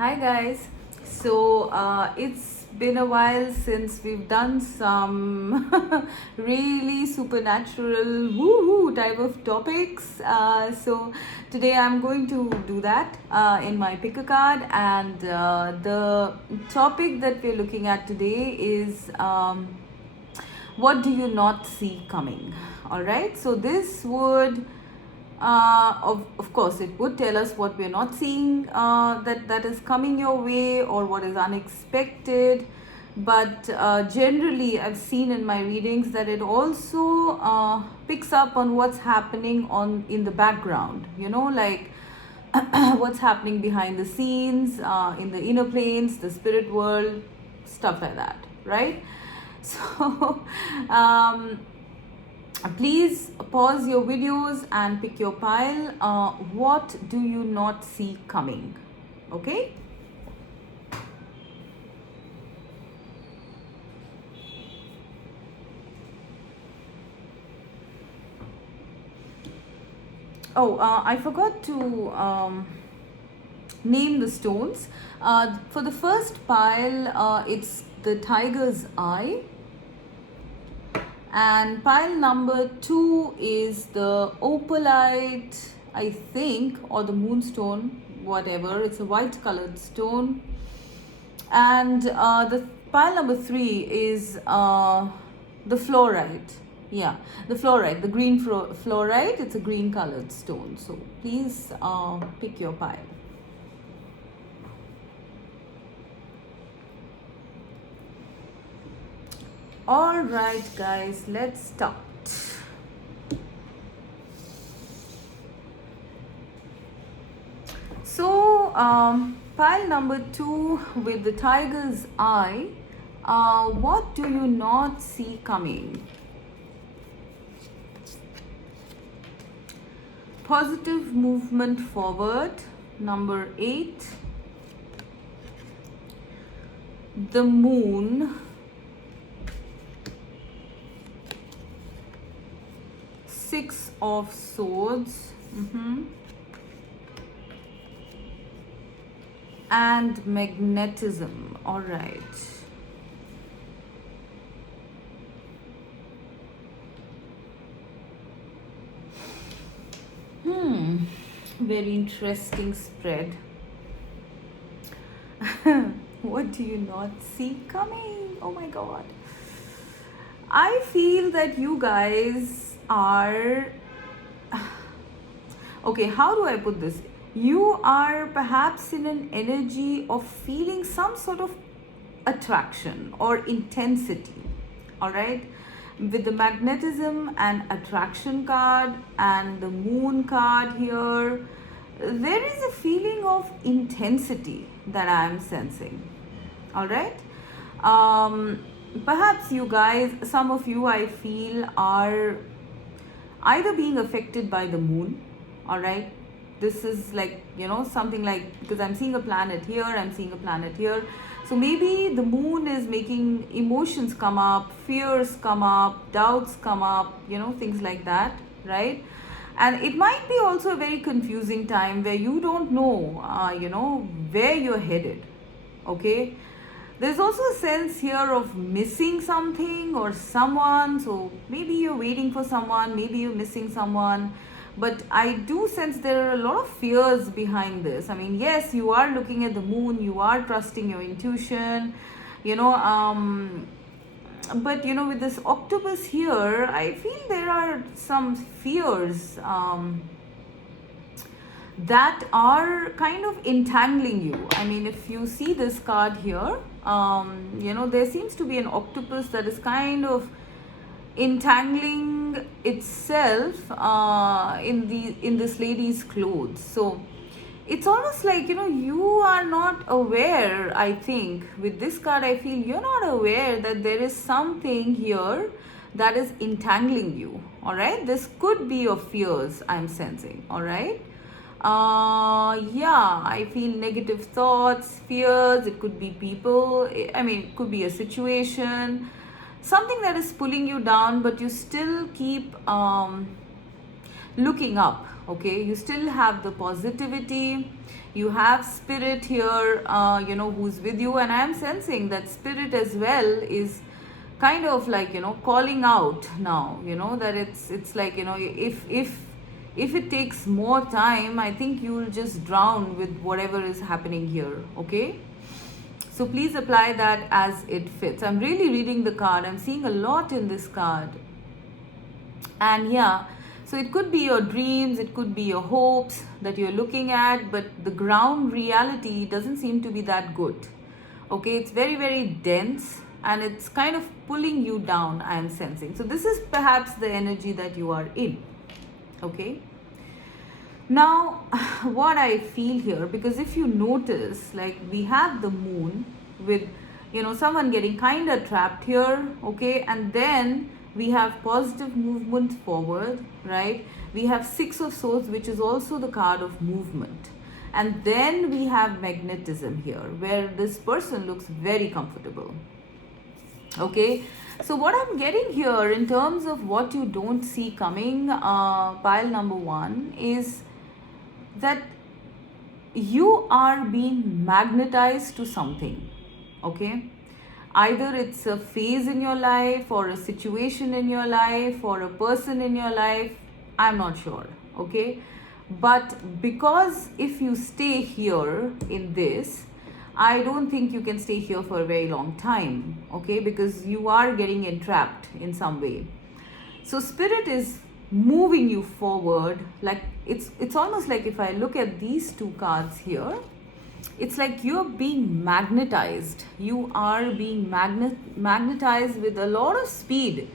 Hi guys. So it's been a while since we've done some really supernatural woo-woo type of topics. So today I'm going to do that in my pick a card, and the topic that we're looking at today is what do you not see coming? All right. So this would of course it would tell us what we're not seeing that is coming your way or what is unexpected, but generally I've seen in my readings that it also picks up on what's happening on in the background, like what's happening behind the scenes, in the inner planes, the spirit world, stuff like that, right? So um, please pause your videos and pick your pile. What do you not see coming? Okay. Oh, I forgot to name the stones. For the first pile, it's the tiger's eye. And pile number 2 is the opalite, I think, or the moonstone, whatever. It's a white colored stone. And the pile number 3 is the fluorite. Yeah, the fluorite, the green fluorite. It's a green colored stone. So please pick your pile. All right, guys, let's start. So, pile number 2 with the tiger's eye. What do you not see coming? Positive movement forward, number 8. The moon. 6 of swords. And magnetism. All right. Very interesting spread. What do you not see coming? Oh my god. I feel that you guys are okay, how do I put this? You are perhaps in an energy of feeling some sort of attraction or intensity. All right, with the magnetism and attraction card and the moon card here, there is a feeling of intensity that I am sensing. All right. Perhaps you guys, some of you, I feel, are either being affected by the moon. All right, this is like, something like, because I'm seeing a planet here, I'm seeing a planet here. So maybe the moon is making emotions come up, fears come up, doubts come up, things like that, right? And it might be also a very confusing time where you don't know, where you're headed. Okay. There's also a sense here of missing something or someone. So maybe you're waiting for someone, maybe you're missing someone. But I do sense there are a lot of fears behind this. I mean, yes, you are looking at the moon, you are trusting your intuition, but with this octopus here, I feel there are some fears that are kind of entangling you. I mean, if you see this card here, there seems to be an octopus that is kind of entangling itself in this lady's clothes. So it's almost like, you are not aware. I think with this card, I feel you're not aware that there is something here that is entangling you. All right, this could be your fears, I'm sensing. All right. Yeah, I feel negative thoughts, fears. It could be people. I mean, it could be a situation, something that is pulling you down, but you still keep looking up. Okay, you still have the positivity, you have spirit here, who's with you, and I am sensing that spirit as well is kind of like, calling out now, that it's like, if it takes more time, I think you'll just drown with whatever is happening here. Okay, so please apply that as it fits. I'm really reading the card, I'm seeing a lot in this card. And yeah, so it could be your dreams, it could be your hopes that you're looking at, but the ground reality doesn't seem to be that good. Okay, it's very, very dense and it's kind of pulling you down, I am sensing. So this is perhaps the energy that you are in. Okay. Now, what I feel here, because if you notice, like we have the moon with, someone getting kind of trapped here, okay, and then we have positive movement forward, right? We have Six of Swords, which is also the card of movement. And then we have magnetism here, where this person looks very comfortable. Okay, so what I'm getting here in terms of what you don't see coming, pile number one, is that you are being magnetized to something. Okay, either it's a phase in your life or a situation in your life or a person in your life, I'm not sure. Okay, but because if you stay here in this, I don't think you can stay here for a very long time. Okay, because you are getting entrapped in some way. So spirit is moving you forward, like it's almost like, if I look at these two cards here, it's like you're being magnetized. You are being magnetized with a lot of speed,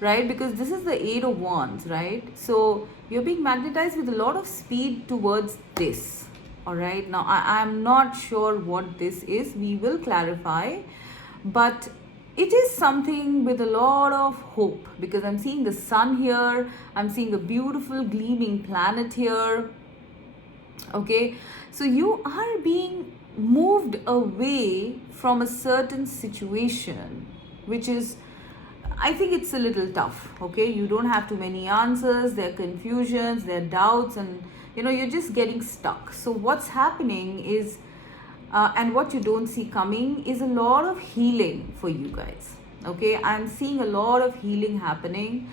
right? Because this is the Eight of Wands, right? So you're being magnetized with a lot of speed towards this. All right, now I'm not sure what this is, we will clarify, but it is something with a lot of hope, because I'm seeing the sun here, I'm seeing a beautiful gleaming planet here. Okay, so you are being moved away from a certain situation, which is, I think it's a little tough. Okay, you don't have too many answers, there are confusions, there are doubts, and you're just getting stuck. So what's happening is, and what you don't see coming is a lot of healing for you guys. Okay, I'm seeing a lot of healing happening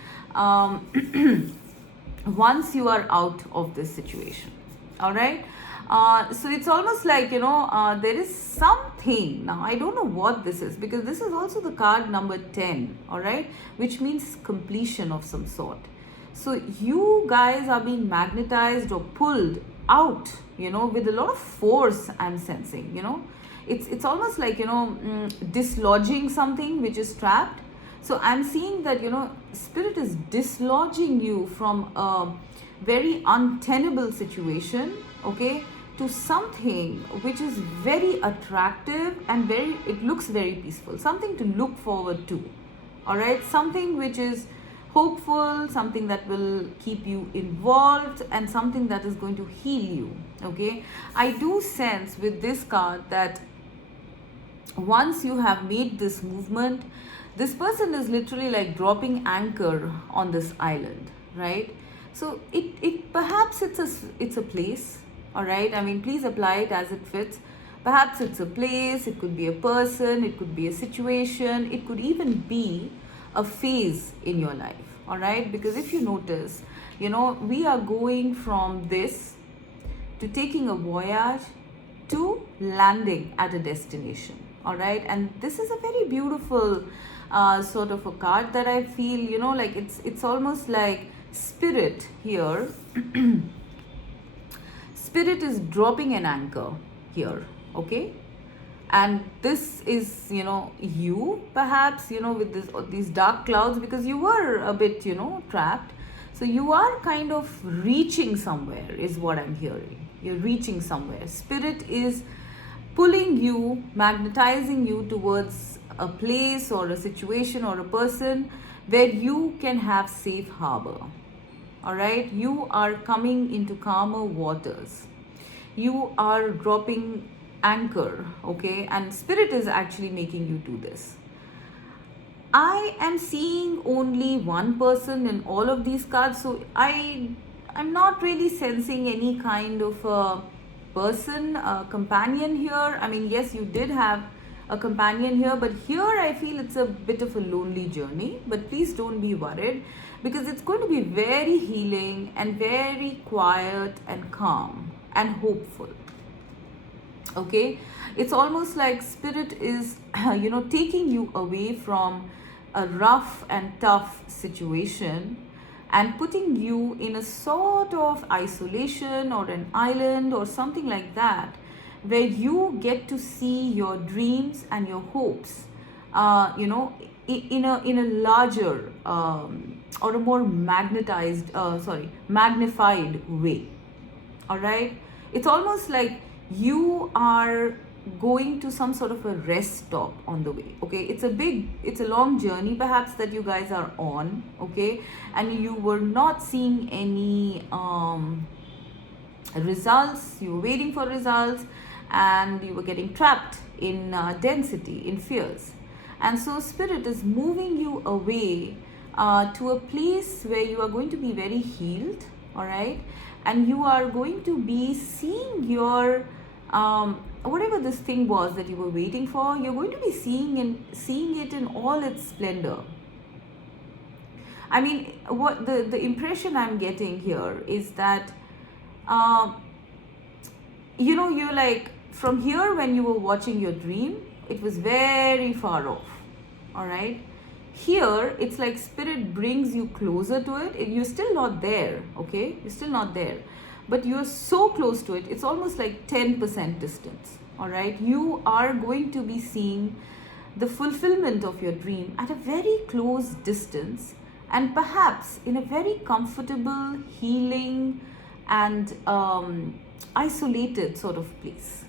once you are out of this situation. All right, so it's almost like, there is something. Now I don't know what this is, because this is also the card number 10. All right, which means completion of some sort. So you guys are being magnetized or pulled out, with a lot of force, I'm sensing. It's almost like, dislodging something which is trapped. So I'm seeing that, spirit is dislodging you from a very untenable situation, okay, to something which is very attractive and it looks very peaceful, something to look forward to. All right, something which is hopeful, something that will keep you involved, and something that is going to heal you. Okay, I do sense with this card that once you have made this movement, this person is literally like dropping anchor on this island, right? So it perhaps it's a place. All right, I mean, please apply it as it fits. Perhaps it's a place, it could be a person, it could be a situation, it could even be a phase in your life. All right, because if you notice, we are going from this to taking a voyage to landing at a destination. All right, and this is a very beautiful sort of a card that I feel, like it's almost like spirit here. Spirit is dropping an anchor here. Okay, and this is, you perhaps, with these dark clouds, because you were a bit, trapped. So you are kind of reaching somewhere, is what I'm hearing. You're reaching somewhere. Spirit is pulling you, magnetizing you towards a place or a situation or a person where you can have safe harbor. All right, you are coming into calmer waters. You are dropping anchor. Okay, and spirit is actually making you do this. I am seeing only one person in all of these cards, so I I'm not really sensing any kind of a person, a companion here. I mean, yes, you did have a companion here, but here I feel it's a bit of a lonely journey. But please don't be worried, because it's going to be very healing and very quiet and calm and hopeful. Okay, it's almost like spirit is taking you away from a rough and tough situation and putting you in a sort of isolation or an island or something like that, where you get to see your dreams and your hopes in a larger or a more magnified way. All right, it's almost like you are going to some sort of a rest stop on the way. Okay, it's a long journey perhaps that you guys are on. Okay, and you were not seeing any results. You were waiting for results, and you were getting trapped in density, in fears. And so spirit is moving you away to a place where you are going to be very healed. All right, and you are going to be seeing your whatever this thing was that you were waiting for, you're going to be seeing it in all its splendor. I mean, what the impression I'm getting here is that you're like, from here when you were watching your dream, it was very far off. All right, here it's like spirit brings you closer to it. You're still not there. Okay, you're still not there, but you're so close to it, it's almost like 10% distance. All right, you are going to be seeing the fulfillment of your dream at a very close distance, and perhaps in a very comfortable, healing, and isolated sort of place.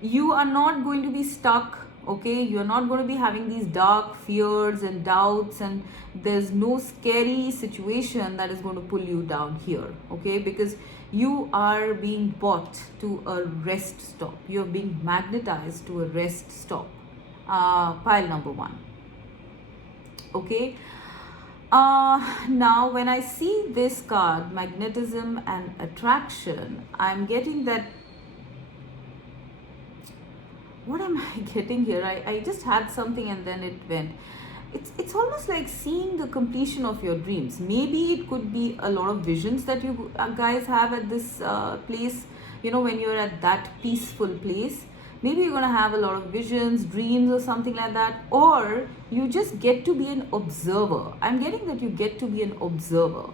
You are not going to be stuck. Okay, you're not going to be having these dark fears and doubts, and there's no scary situation that is going to pull you down here. Okay, because you are being brought to a rest stop. You're being magnetized to a rest stop. Pile number 1. Okay, now when I see this card, magnetism and attraction, I'm getting that. What am I getting here? I just had something and then it went. It's almost like seeing the completion of your dreams. Maybe it could be a lot of visions that you guys have at this place. When you're at that peaceful place, maybe you're going to have a lot of visions, dreams, or something like that. Or you just get to be an observer. I'm getting that you get to be an observer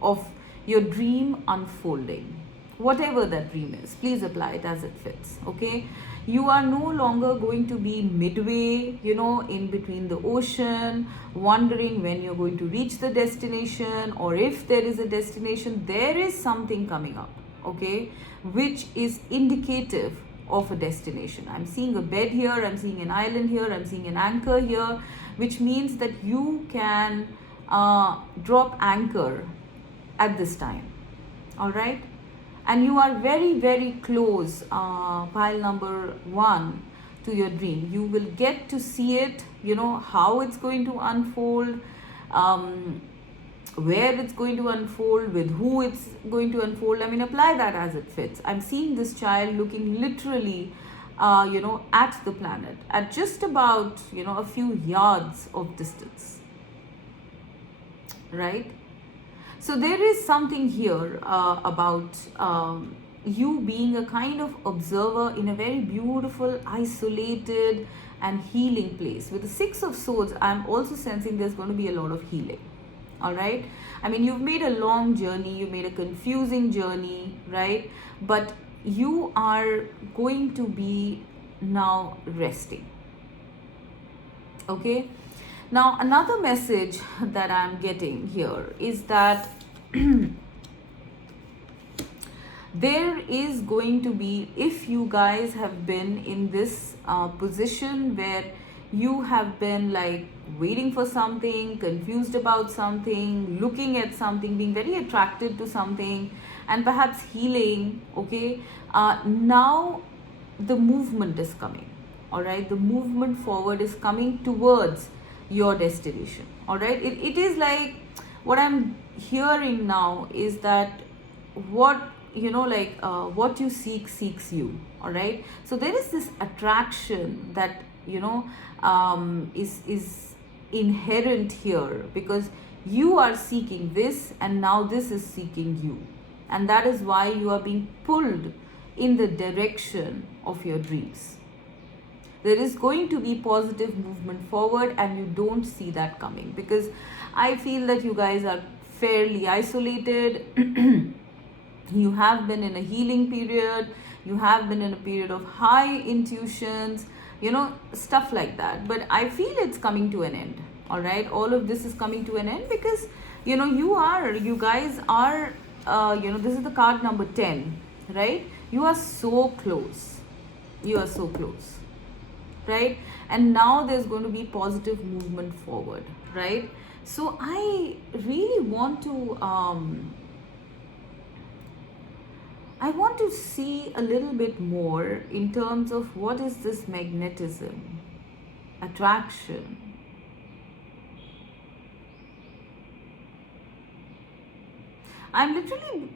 of your dream unfolding. Whatever that dream is, please apply it as it fits. Okay, you are no longer going to be midway, in between the ocean, wondering when you're going to reach the destination, or if there is a destination. There is something coming up, okay, which is indicative of a destination. I'm seeing a bed here, I'm seeing an island here, I'm seeing an anchor here, which means that you can drop anchor at this time. All right, and you are very, very close, pile number 1, to your dream. You will get to see it, how it's going to unfold, where it's going to unfold, with who it's going to unfold. I mean, apply that as it fits. I'm seeing this child looking literally at the planet at just about a few yards of distance, right? So there is something here about you being a kind of observer in a very beautiful, isolated, and healing place. With the 6 of Swords, I'm also sensing there's going to be a lot of healing. All right, I mean, you've made a long journey, you made a confusing journey, right? But you are going to be now resting. Okay, now another message that I'm getting here is that there is going to be, if you guys have been in this position where you have been like waiting for something, confused about something, looking at something, being very attracted to something, and perhaps healing. Okay, now the movement is coming. All right, the movement forward is coming towards your destination. All right, it is like what I'm hearing now is that what what you seek seeks you. All right, so there is this attraction that is inherent here, because you are seeking this and now this is seeking you, and that is why you are being pulled in the direction of your dreams. There is going to be positive movement forward, and you don't see that coming, because I feel that you guys are fairly isolated. You have been in a healing period, you have been in a period of high intuitions, stuff like that. But I feel it's coming to an end. All right, all of this is coming to an end, because you guys are this is the card number 10, right? You are so close, you are so close, right? And now there's going to be positive movement forward, right? So I really want to see a little bit more in terms of what is this magnetism, attraction. I'm literally,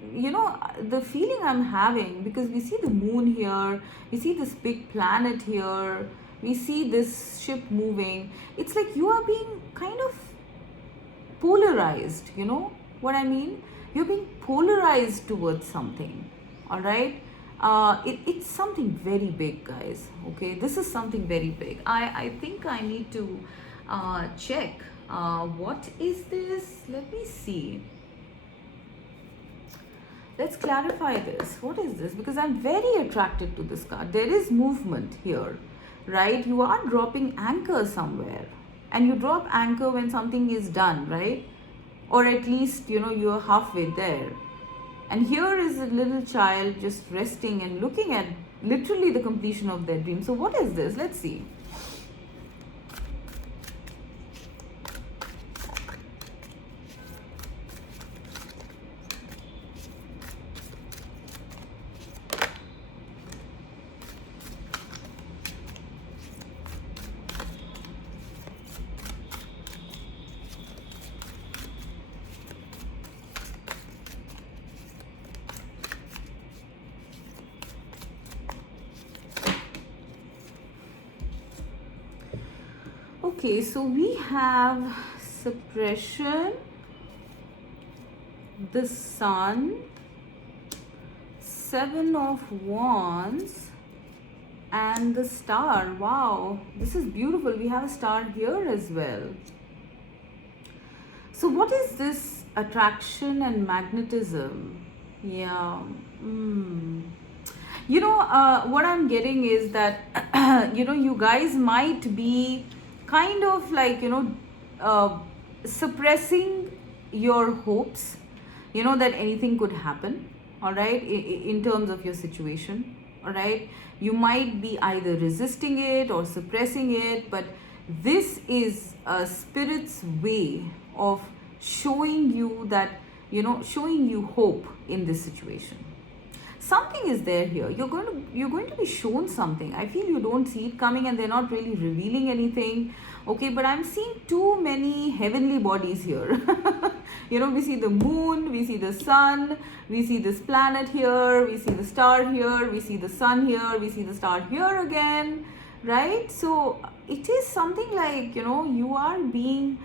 the feeling I'm having, because we see the moon here, we see this big planet here, we see this ship moving. It's like you are being kind of polarized, you know what I mean? You're being polarized towards something, all right? It's something very big, guys, okay? This is something very big. I think I need to check. What is this? Let me see. Let's clarify this. What is this? Because I'm very attracted to this card. There is movement here, right? You are dropping anchor somewhere, and you drop anchor when something is done, right? Or at least, you're halfway there. And here is a little child just resting and looking at literally the completion of their dream. So what is this? Let's see. Okay, so we have suppression, the sun, 7 of Wands, and the star. Wow, this is beautiful. We have a star here as well. So what is this attraction and magnetism? Yeah. What I'm getting is that, you guys might be kind of like, suppressing your hopes, that anything could happen, all right, in terms of your situation, all right? You might be either resisting it or suppressing it, but this is a spirit's way of showing you that, showing you hope in this situation. Something is there here. You're going to be shown something. I feel you don't see it coming, and they're not really revealing anything. Okay, but I'm seeing too many heavenly bodies here. We see the moon, we see the sun, we see this planet here, we see the star here, we see the sun here, we see the star here again, right? So it is something like, you are being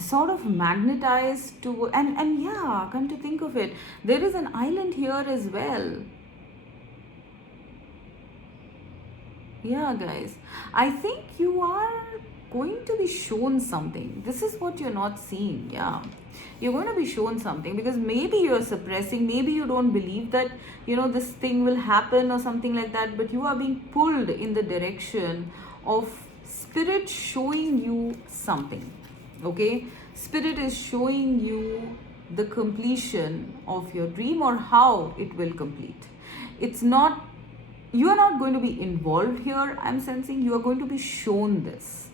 sort of magnetized to, and yeah, come to think of it, there is an island here as well. Yeah, guys, I think you are going to be shown something. This is what you're not seeing. Yeah, you're going to be shown something, because maybe you're suppressing, maybe you don't believe that, this thing will happen or something like that, but you are being pulled in the direction of spirit showing you something. Okay, spirit is showing you the completion of your dream, or how it will complete. It's not, you are not going to be involved here. I'm sensing you are going to be shown this,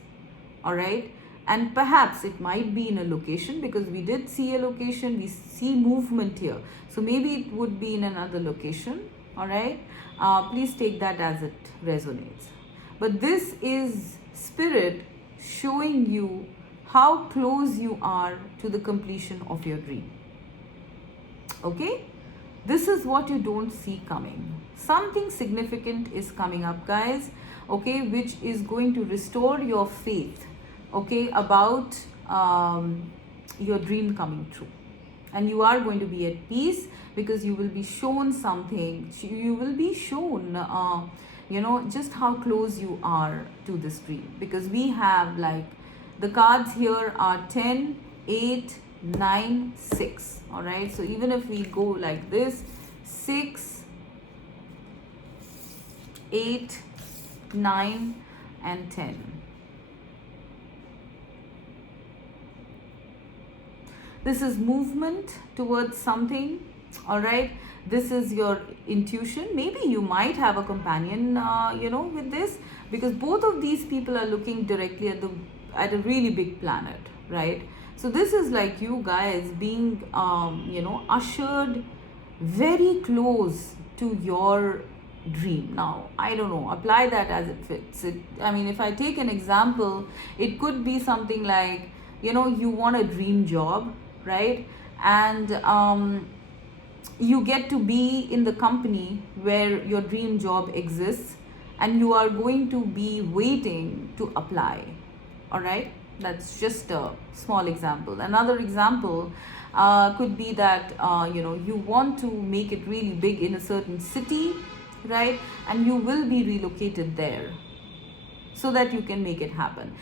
all right? And perhaps it might be in a location, because we did see a location, we see movement here, so maybe it would be in another location, all right? Please take that as it resonates. But this is spirit showing you how close you are to the completion of your dream. Okay, this is what you don't see coming. Something significant is coming up, guys, okay, which is going to restore your faith, okay, about your dream coming true. And you are going to be at peace because you will be shown something. You will be shown just how close you are to this dream, because we have, like, the cards here are 10, 8, 9, 6. All right, so even if we go like this, 6, 8, 9 and 10. This is movement towards something. All right, this is your intuition. Maybe you might have a companion with this, because both of these people are looking directly at a really big planet, right? So this is like you guys being ushered very close to your dream. Now, I don't know, apply that as it fits. If I take an example, it could be something like, you want a dream job, right? And you get to be in the company where your dream job exists, and you are going to be waiting to apply. All right, that's just a small example. Another example could be that you want to make it really big in a certain city, right? And you will be relocated there so that you can make it happen,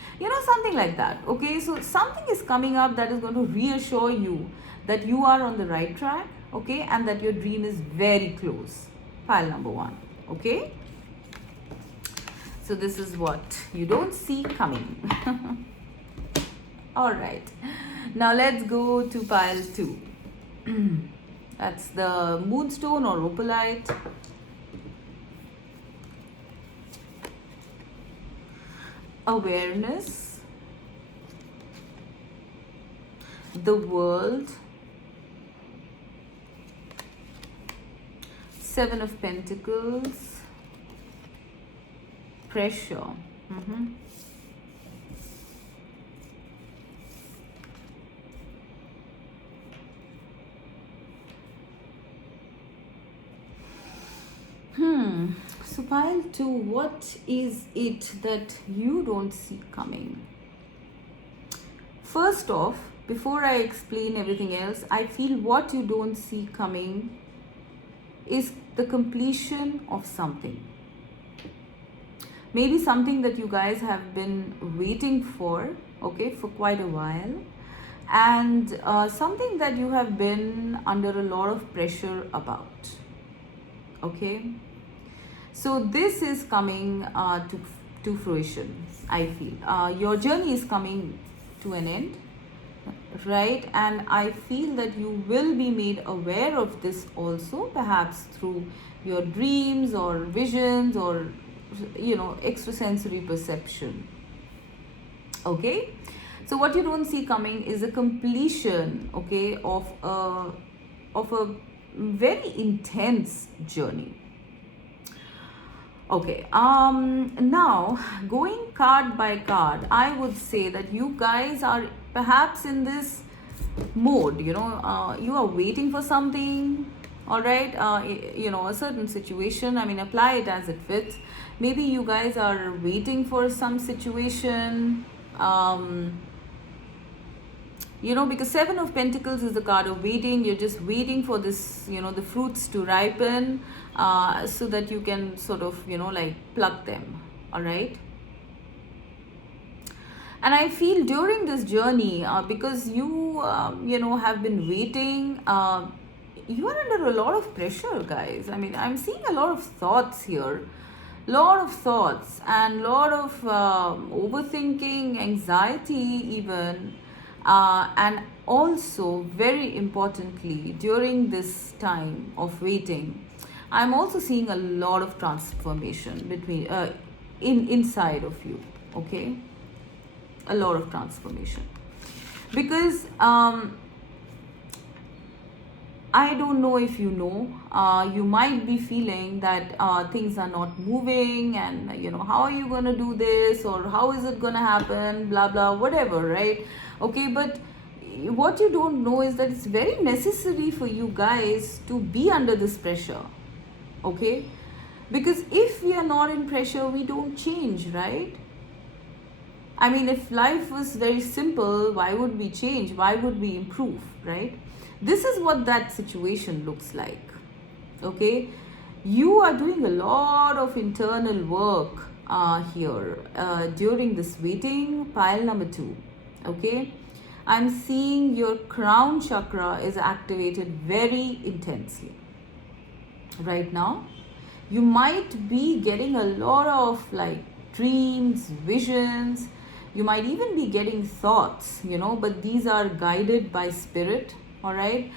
something like that. Okay, so something is coming up that is going to reassure you that you are on the right track, okay, and that your dream is very close. Pile number 1. Okay, so this is what you don't see coming. All right, now let's go to pile 2. That's the moonstone or opalite. Awareness, the world, 7 of Pentacles, pressure. So pile 2, what is it that you don't see coming? First off, before I explain everything else, I feel what you don't see coming is the completion of something. Maybe something that you guys have been waiting for, okay, for quite a while. And something that you have been under a lot of pressure about. Okay, so this is coming to fruition, I feel. Your journey is coming to an end, right? And I feel that you will be made aware of this also, perhaps through your dreams or visions or extrasensory perception. Okay, so what you don't see coming is a completion, okay, of a very intense journey. Okay, now going card by card, I would say that you guys are perhaps in this mode, you are waiting for something. All right, a certain situation, apply it as it fits. Maybe you guys are waiting for some situation, because 7 of Pentacles is the card of waiting. You're just waiting for this, the fruits to ripen, so that you can sort of, pluck them. All right. And I feel during this journey, because you, have been waiting, you are under a lot of pressure, guys. I'm seeing a lot of thoughts here. Lot of thoughts and lot of overthinking, anxiety even. And also, very importantly, during this time of waiting, I'm also seeing a lot of transformation between inside of you. Okay, a lot of transformation, because I don't know if you know, you might be feeling that things are not moving, and how are you going to do this, or how is it going to happen, blah blah, whatever, right? Okay, but what you don't know is that it's very necessary for you guys to be under this pressure, okay? Because if we are not in pressure, we don't change, right? I mean, if life was very simple, why would we change? Why would we improve, right? This is what that situation looks like. Okay? You are doing a lot of internal work here during this waiting pile number 2. Okay? I'm seeing your crown chakra is activated very intensely right now. You might be getting a lot of like dreams, visions. You might even be getting thoughts, but these are guided by spirit. All right.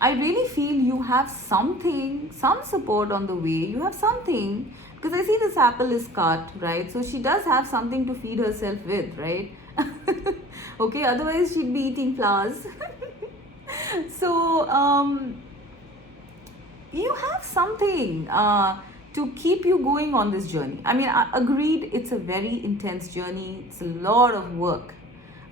I really feel you have something, some support on the way. You have something, because I see this apple is cut, right? So she does have something to feed herself with, right? Okay, otherwise she'd be eating flowers. So you have something to keep you going on this journey. I mean, agreed, it's a very intense journey, it's a lot of work.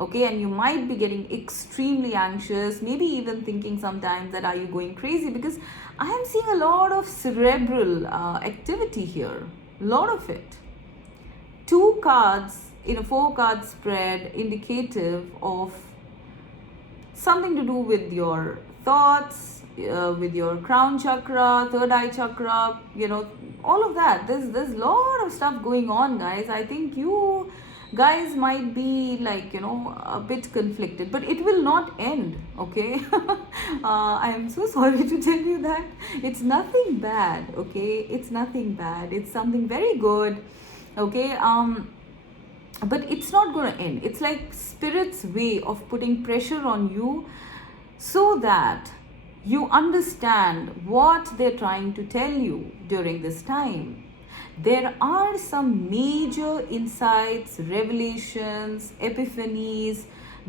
Okay, and you might be getting extremely anxious, maybe even thinking sometimes that are you going crazy, because I am seeing a lot of cerebral activity here, a lot of it. 2 cards in a 4 card spread indicative of something to do with your thoughts, with your crown chakra, third eye chakra, all of that. There's a lot of stuff going on, guys. I think you guys might be like a bit conflicted, but it will not end, okay? I am so sorry to tell you that it's nothing bad, okay? It's nothing bad, it's something very good, okay? But it's not going to end. It's like spirit's way of putting pressure on you so that you understand what they're trying to tell you during this time. There are some major insights, revelations, epiphanies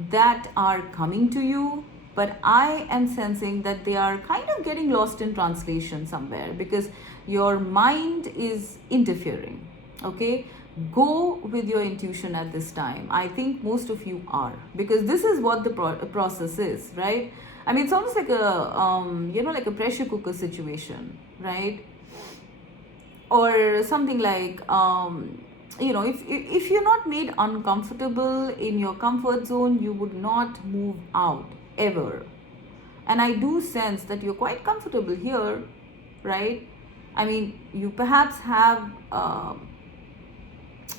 that are coming to you, but I am sensing that they are kind of getting lost in translation somewhere because your mind is interfering. Okay, go with your intuition at this time. I think most of you are, because this is what the process is, right? I mean, it's almost like a like a pressure cooker situation, right? Or something like if you're not made uncomfortable in your comfort zone, you would not move out ever. And I do sense that you're quite comfortable here, right? I mean, you perhaps have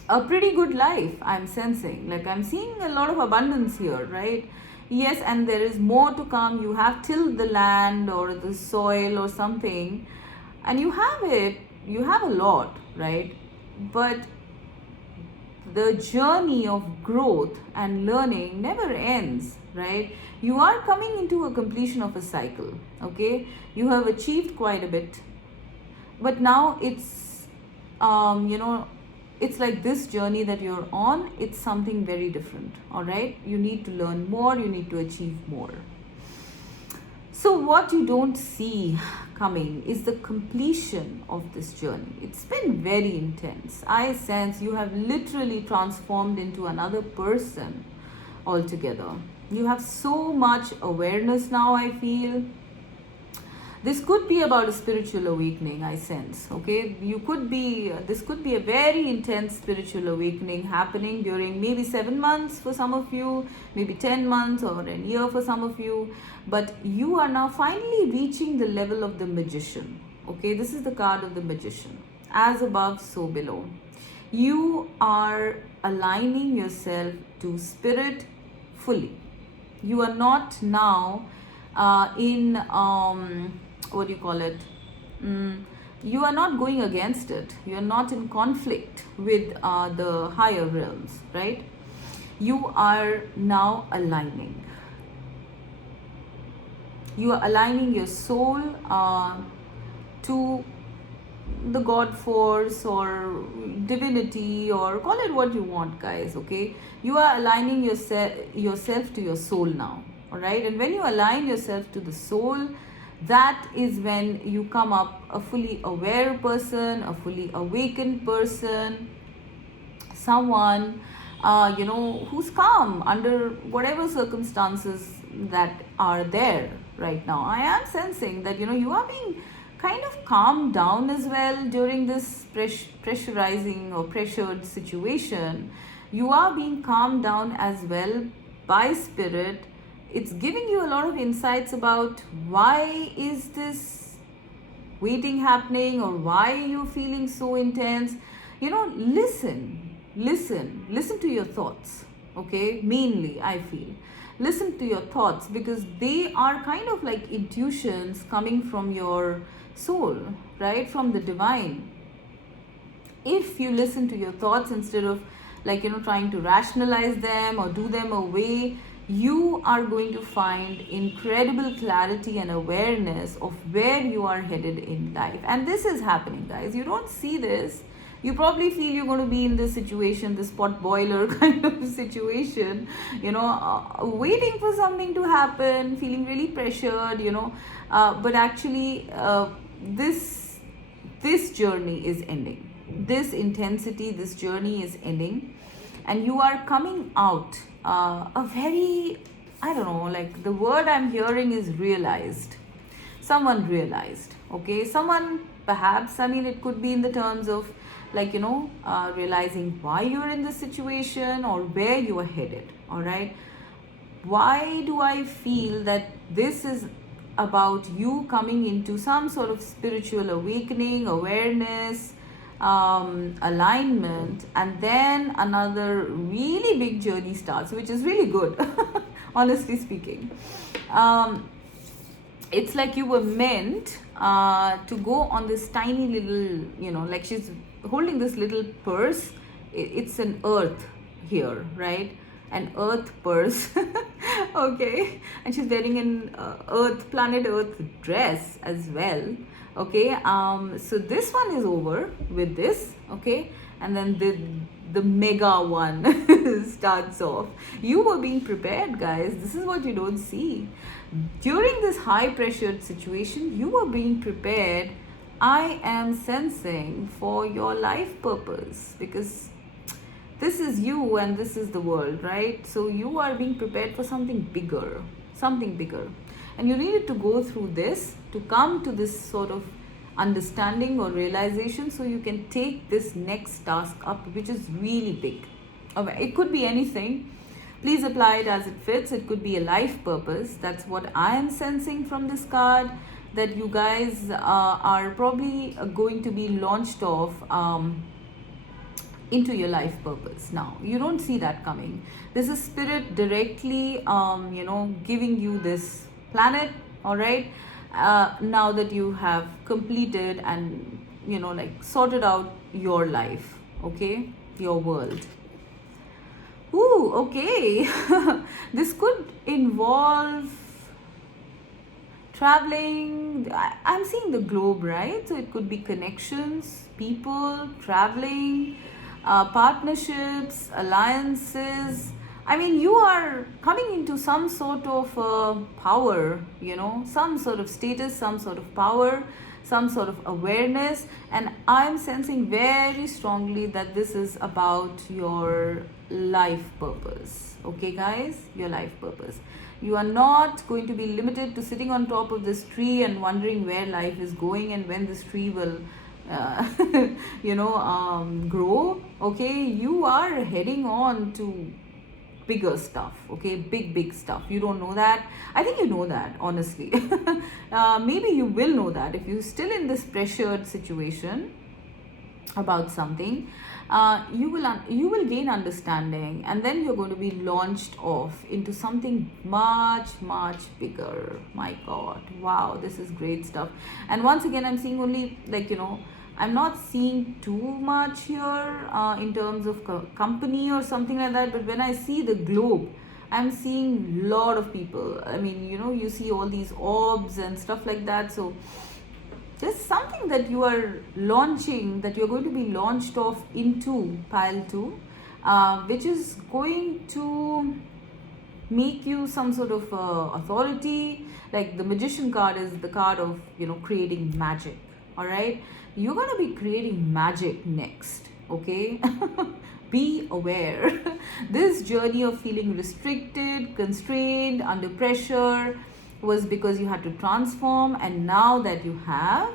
a pretty good life, I'm sensing. Like, I'm seeing a lot of abundance here, right? Yes, and there is more to come. You have tilled the land or the soil or something, and you have it. You have a lot, right? But the journey of growth and learning never ends, right? You are coming into a completion of a cycle, okay? You have achieved quite a bit, but now it's it's like this journey that you're on, it's something very different. All right, you need to learn more, you need to achieve more. So what you don't see coming is the completion of this journey. It's been very intense. I sense you have literally transformed into another person altogether. You have so much awareness now, I feel. This could be about a spiritual awakening, I sense, okay? This could be a very intense spiritual awakening happening during maybe 7 months for some of you, maybe 10 months or a year for some of you. But you are now finally reaching the level of the magician, okay? This is the card of the magician. As above, so below. You are aligning yourself to spirit fully. You are not now in what do you call it, you are not going against it, you are not in conflict with the higher realms, right? You are now aligning. You are aligning your soul to the God force or divinity, or call it what you want, guys, okay? You are aligning yourself to your soul now, all right? And when you align yourself to the soul, that is when you come up a fully aware person, a fully awakened person, someone who's calm under whatever circumstances that are there right now. I am sensing that you are being kind of calmed down as well during this pressurizing or pressured situation. You are being calmed down as well by spirit. It's giving you a lot of insights about why is this waiting happening, or why are you feeling so intense. Listen to your thoughts. Okay, mainly I feel listen to your thoughts, because they are kind of like intuitions coming from your soul, right, from the divine. If you listen to your thoughts instead of trying to rationalize them or do them away, you are going to find incredible clarity and awareness of where you are headed in life. And this is happening, guys. You don't see this. You probably feel you're going to be in this situation, this pot boiler kind of situation, waiting for something to happen, feeling really pressured, but actually this journey is ending. This intensity, this journey is ending, and you are coming out a very, I don't know, like the word I'm hearing is realized. Someone realized, okay? Someone perhaps, it could be in the terms of realizing why you're in this situation or where you are headed, all right? Why do I feel that this is about you coming into some sort of spiritual awakening, awareness, alignment, and then another really big journey starts, which is really good, honestly speaking. It's like you were meant to go on this tiny little, like she's holding this little purse. It's an earth here, right? An earth purse. Okay, and she's wearing an planet earth dress as well. Okay, so this one is over with this, okay, and then the mega one starts off. You were being prepared, guys. This is what you don't see. During this high pressured situation, you were being prepared, I am sensing, for your life purpose, because this is you and this is the world, right? So you are being prepared for something bigger, and you needed to go through this to come to this sort of understanding or realization, so you can take this next task up, which is really big. It could be anything. Please apply it as it fits. It could be a life purpose. That's what I am sensing from this card, that you guys are probably going to be launched off into your life purpose. Now, you don't see that coming. This is spirit directly giving you this planet, all right, now that you have completed and sorted out your life, okay, your world. Ooh, okay. This could involve traveling. I'm seeing the globe, right? So it could be connections, people, traveling, partnerships, alliances. You are coming into some sort of power, some sort of status, some sort of power, some sort of awareness. And I'm sensing very strongly that this is about your life purpose. Okay, guys, your life purpose. You are not going to be limited to sitting on top of this tree and wondering where life is going and when this tree will grow. Okay, you are heading on to bigger stuff, okay, big stuff. You don't know that. I think you know that, honestly. Maybe you will know that if you're still in this pressured situation about something. You will gain understanding, and then you're going to be launched off into something much bigger. My God, wow, this is great stuff. And once again, I'm seeing only I'm not seeing too much here in terms of company or something like that. But when I see the globe, I'm seeing a lot of people. You see all these orbs and stuff like that. So there's something that you are launching, that you're going to be launched off into pile 2, which is going to make you some sort of authority. Like the magician card is the card of, creating magic. All right, you're going to be creating magic next. Okay. Be aware. This journey of feeling restricted, constrained, under pressure was because you had to transform, and now that you have,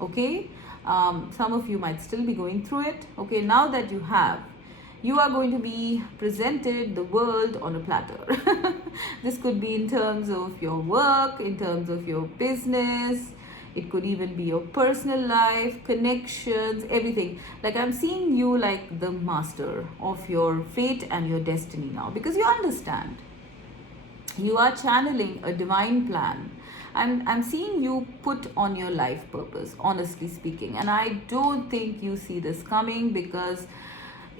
okay, some of you might still be going through it. Okay, now that you have, you are going to be presented the world on a platter. This could be in terms of your work, in terms of your business. It could even be your personal life, connections, everything. Like I'm seeing you like the master of your fate and your destiny now, because you understand. You are channeling a divine plan. I'm seeing you put on your life purpose, honestly speaking. And I don't think you see this coming, because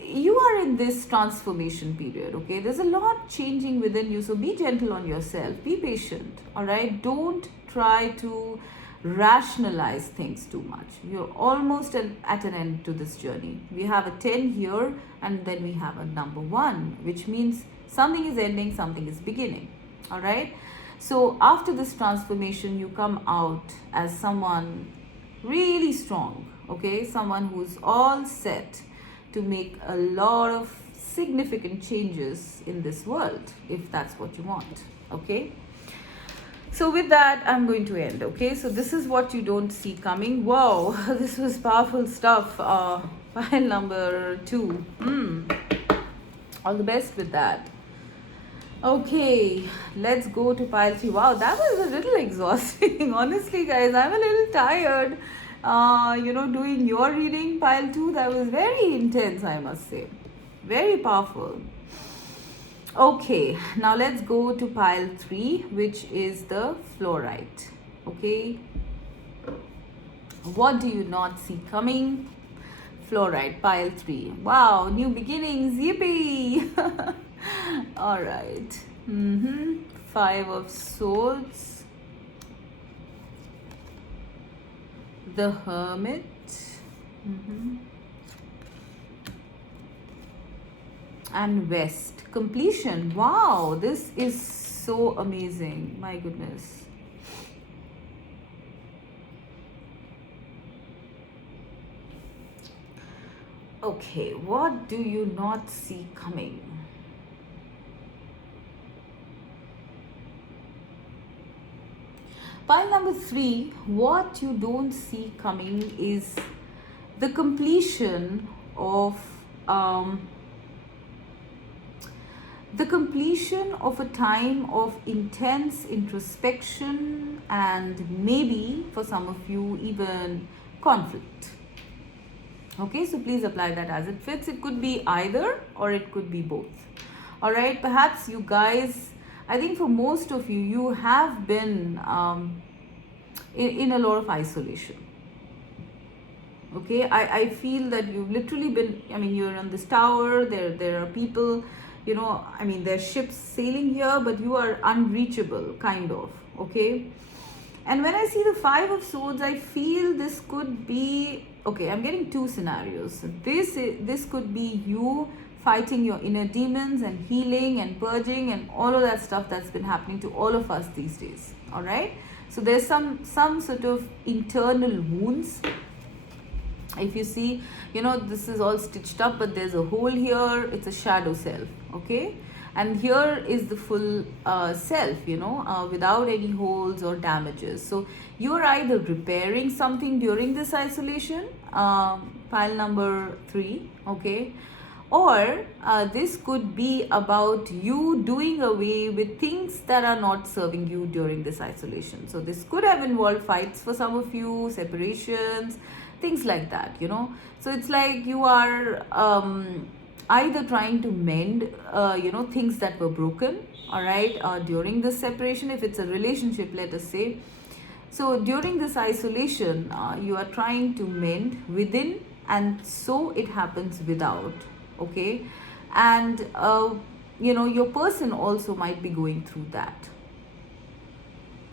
you are in this transformation period. Okay, there's a lot changing within you, so be gentle on yourself, be patient. All right, don't try to rationalize things too much. You're almost at an end to this journey. We have a 10 here, and then we have a number 1, which means something is ending, something is beginning. All right, so after this transformation, you come out as someone really strong. Okay, someone who's all set to make a lot of significant changes in this world, if that's what you want. Okay, so with that, I'm going to end. Okay, so this is what you don't see coming. Wow, this was powerful stuff. Pile number 2. All the best with that. Okay, let's go to pile 3. Wow, that was a little exhausting. Honestly, guys, I'm a little tired. Doing your reading, pile 2, that was very intense, I must say. Very powerful. Okay, now let's go to pile 3, which is the fluorite. Okay, what do you not see coming? Fluorite, pile 3. Wow, new beginnings, yippee! All right. 5 of swords, the hermit, and west. Completion. Wow, this is so amazing. My goodness. Okay, what do you not see coming? Pile number 3, what you don't see coming is the completion of a time of intense introspection, and maybe for some of you even conflict. Okay, so please apply that as it fits. It could be either, or it could be both. All right, perhaps you guys, I think for most of you, you have been in a lot of isolation. Okay, I feel that you've literally been, you're on this tower, there are people, there's ships sailing here, but you are unreachable, kind of. Okay, and when I see the 5 of swords, I feel this could be, okay, I'm getting 2 scenarios. This could be you fighting your inner demons and healing and purging and all of that stuff that's been happening to all of us these days. All right, so there's some sort of internal wounds. If you see, this is all stitched up, but there's a hole here. It's a shadow self. Okay, and here is the full self, without any holes or damages. So you're either repairing something during this isolation, pile number 3, okay, or this could be about you doing away with things that are not serving you during this isolation. So this could have involved fights for some of you, separations, things like that. So it's like you are either trying to mend things that were broken, all right, during this separation. If it's a relationship, let us say, so during this isolation, you are trying to mend within, and so it happens without. Okay, and your person also might be going through that.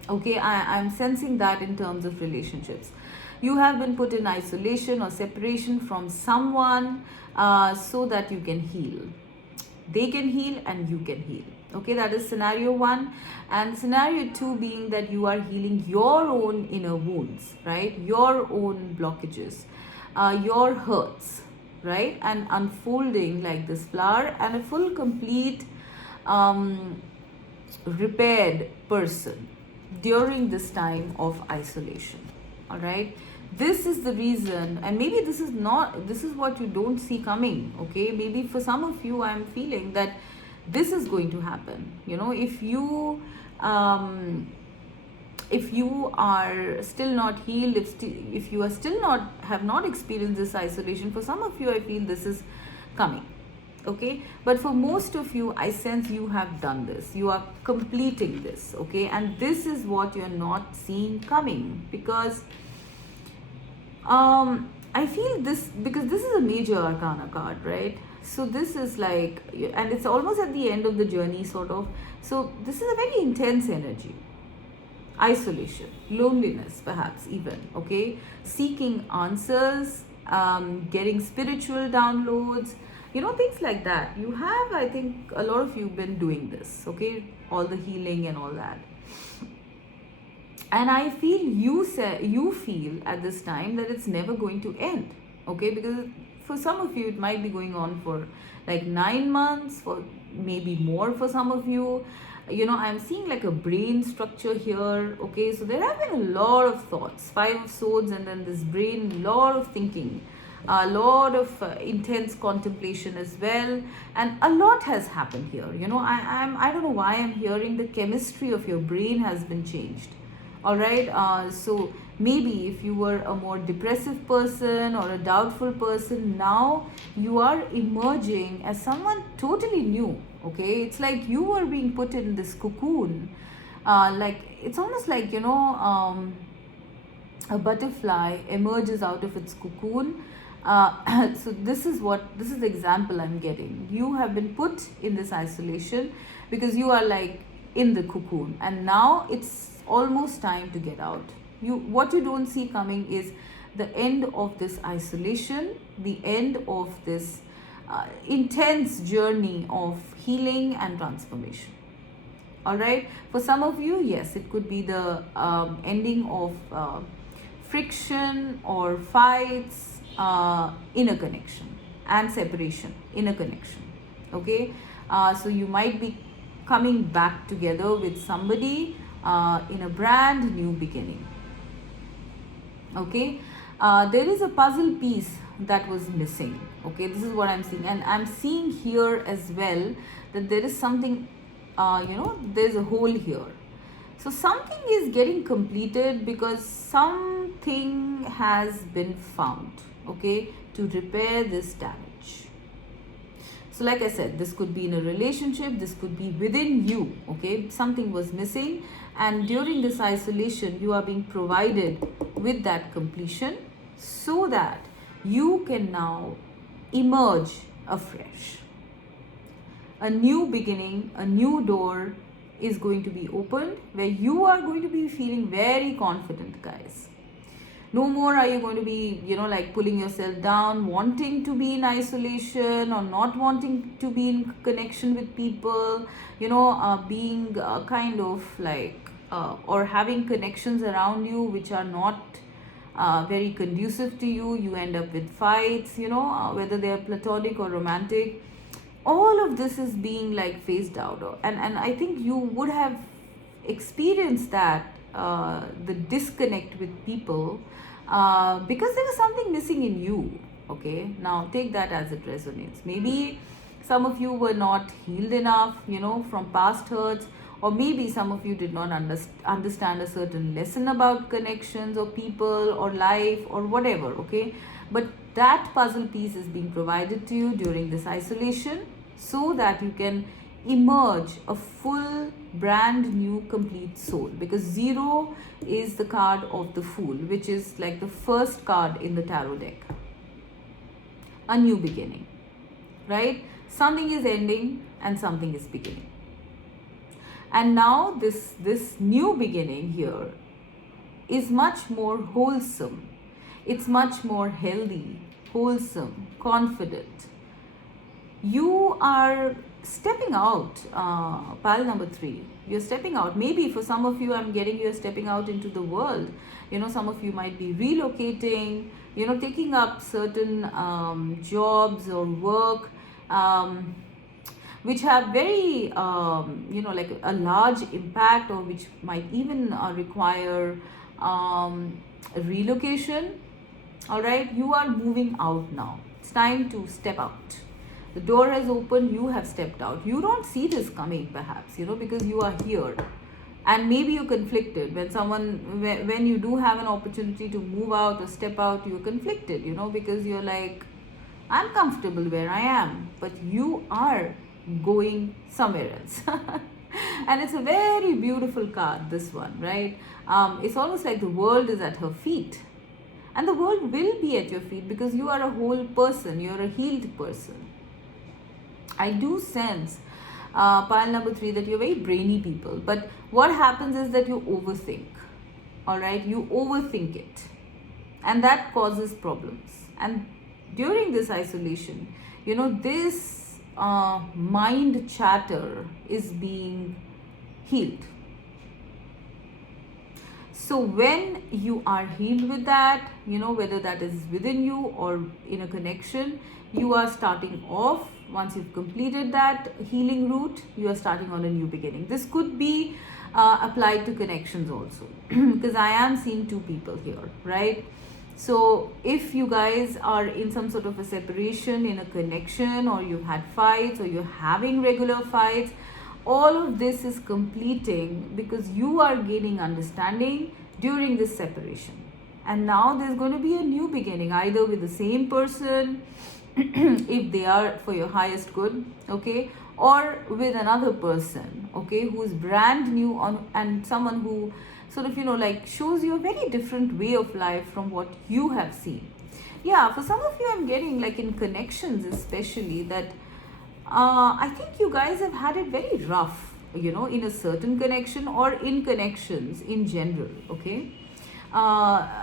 Okay, I'm sensing that in terms of relationships. You have been put in isolation or separation from someone so that you can heal. They can heal and you can heal. Okay, that is scenario one. And scenario two being that you are healing your own inner wounds, right? Your own blockages, your hurts, right? And unfolding like this flower and a full, complete, um, repaired person during this time of isolation. All right, this is the reason, and maybe this is what you don't see coming. Okay, maybe for some of you I'm feeling that this is going to happen. You know, if you are still not healed, if you are still not have not experienced this isolation, for some of you I feel this is coming. Okay, but for most of you I sense you have done this, you are completing this. Okay, and this is what you're not seeing coming, because I feel this, because this is a major arcana card, right? So this is like, and it's almost at the end of the journey sort of. So this is a very intense energy. Isolation, loneliness, perhaps even. Okay, seeking answers, getting spiritual downloads, you know, things like that. You have, I think a lot of you been doing this. Okay, all the healing and all that. And I feel you feel at this time that it's never going to end. Okay, because for some of you it might be going on for like 9 months, for maybe more for some of you. You know, I'm seeing like a brain structure here. Okay, so there have been a lot of thoughts, 5 of swords, and then this brain, lot of thinking, a lot of intense contemplation as well, and a lot has happened here. You know, I don't know why I'm hearing the chemistry of your brain has been changed. All right, so maybe if you were a more depressive person or a doubtful person, now you are emerging as someone totally new. Okay, it's like you were being put in this cocoon, like it's almost like, you know, a butterfly emerges out of its cocoon. So this is the example I'm getting. You have been put in this isolation because you are like in the cocoon, and now it's almost time to get out. What you don't see coming is the end of this isolation, the end of this intense journey of healing and transformation. All right, for some of you, yes, it could be the ending of friction or fights, inner connection, and separation, inner connection. Okay, so you might be coming back together with somebody in a brand new beginning. Okay, there is a puzzle piece that was missing. Okay, this is what I'm seeing, and I'm seeing here as well that there is something, you know, there's a hole here. So something is getting completed because something has been found, okay, to repair this damage. So like I said, this could be in a relationship, this could be within you. Okay, something was missing, and during this isolation you are being provided with that completion so that you can now emerge afresh. A new beginning, a new door is going to be opened where you are going to be feeling very confident, guys. No more are you going to be, you know, like pulling yourself down, wanting to be in isolation or not wanting to be in connection with people, you know, being kind of like, or having connections around you which are not very conducive to you. You end up with fights, you know, whether they are platonic or romantic. All of this is being like phased out. And I think you would have experienced that, the disconnect with people, because there was something missing in you. Okay, now take that as it resonates. Maybe some of you were not healed enough, you know, from past hurts, or maybe some of you did not understand a certain lesson about connections or people or life or whatever. Okay, but that puzzle piece is being provided to you during this isolation so that you can emerge a full, brand new, complete soul. Because 0 is the card of the Fool, which is like the first card in the tarot deck. A new beginning, right? Something is ending and something is beginning. And now this new beginning here is much more wholesome. It's much more healthy, wholesome, confident, you are stepping out, pile number 3. You're stepping out. Maybe for some of you, I'm getting you're stepping out into the world. Some of you might be relocating, taking up certain jobs or work, which have very, like a large impact, or which might even require relocation. All right, you are moving out now. It's time to step out. The door has opened, you have stepped out. You don't see this coming, perhaps, because you are here. And maybe you're conflicted when you do have an opportunity to move out or step out, you're conflicted, because you're like, I'm comfortable where I am, but you are going somewhere else. And it's a very beautiful card, this one, right? It's almost like the world is at her feet. And the world will be at your feet because you are a whole person, you're a healed person. I do sense, pile number 3, that you're very brainy people. But what happens is that you overthink. All right, you overthink it, and that causes problems. And during this isolation, this mind chatter is being healed. So when you are healed with that, whether that is within you or in a connection, you are starting off. Once you've completed that healing route, you are starting on a new beginning. This could be applied to connections also, because I am seeing 2 people here, right? So if you guys are in some sort of a separation in a connection, or you've had fights, or you're having regular fights, all of this is completing because you are gaining understanding during this separation. And now there's going to be a new beginning, either with the same person, if they are for your highest good, okay, or with another person, okay, who is brand new and someone who sort of, like shows you a very different way of life from what you have seen. Yeah, for some of you, I'm getting, like in connections especially, that I think you guys have had it very rough, in a certain connection or in connections in general, okay.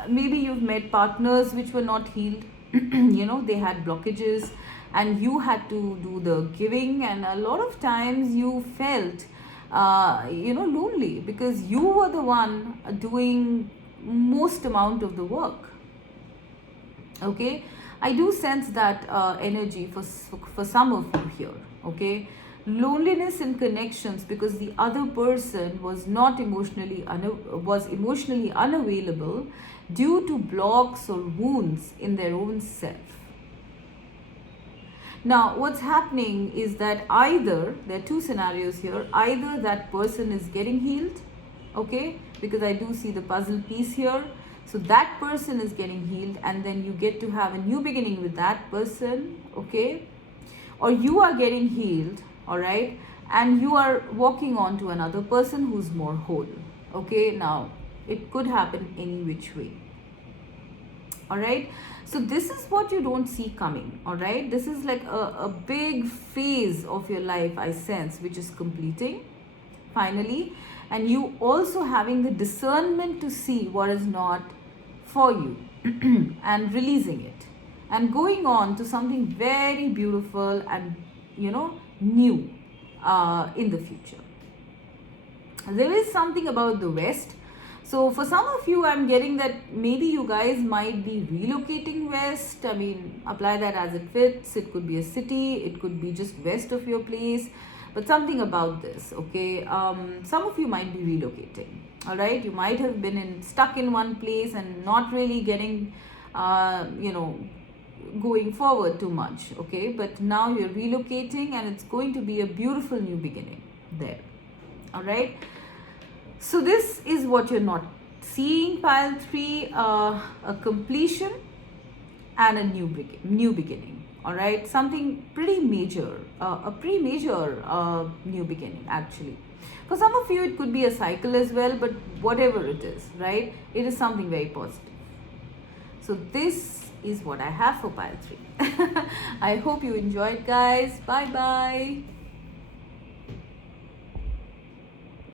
Maybe you've met partners which were not healed. They had blockages, and you had to do the giving, and a lot of times you felt lonely because you were the one doing most amount of the work. Okay, I do sense that energy for some of you here. Okay, loneliness in connections because the other person was emotionally unavailable due to blocks or wounds in their own self. Now, what's happening is that either, there are 2 scenarios here, either that person is getting healed, okay, because I do see the puzzle piece here. So that person is getting healed, and then you get to have a new beginning with that person, okay, or you are getting healed, all right, and you are walking on to another person who's more whole, okay. Now, it could happen any which way. All right, so this is what you don't see coming. All right, this is like a big phase of your life, I sense, which is completing finally, and you also having the discernment to see what is not for you and releasing it and going on to something very beautiful and new in the future. There is something about the West. So for some of you, I'm getting that maybe you guys might be relocating west. I mean, apply that as it fits. It could be a city, it could be just west of your place, but something about this, okay? Some of you might be relocating, all right? You might have been stuck in one place and not really getting, going forward too much, okay? But now you're relocating, and it's going to be a beautiful new beginning there, all right? So this is what you're not seeing, pile 3, a completion and a new beginning, all right? Something pretty major, a pretty major new beginning actually. For some of you, it could be a cycle as well, but whatever it is, right? It is something very positive. So this is what I have for pile 3. I hope you enjoyed, guys. Bye-bye.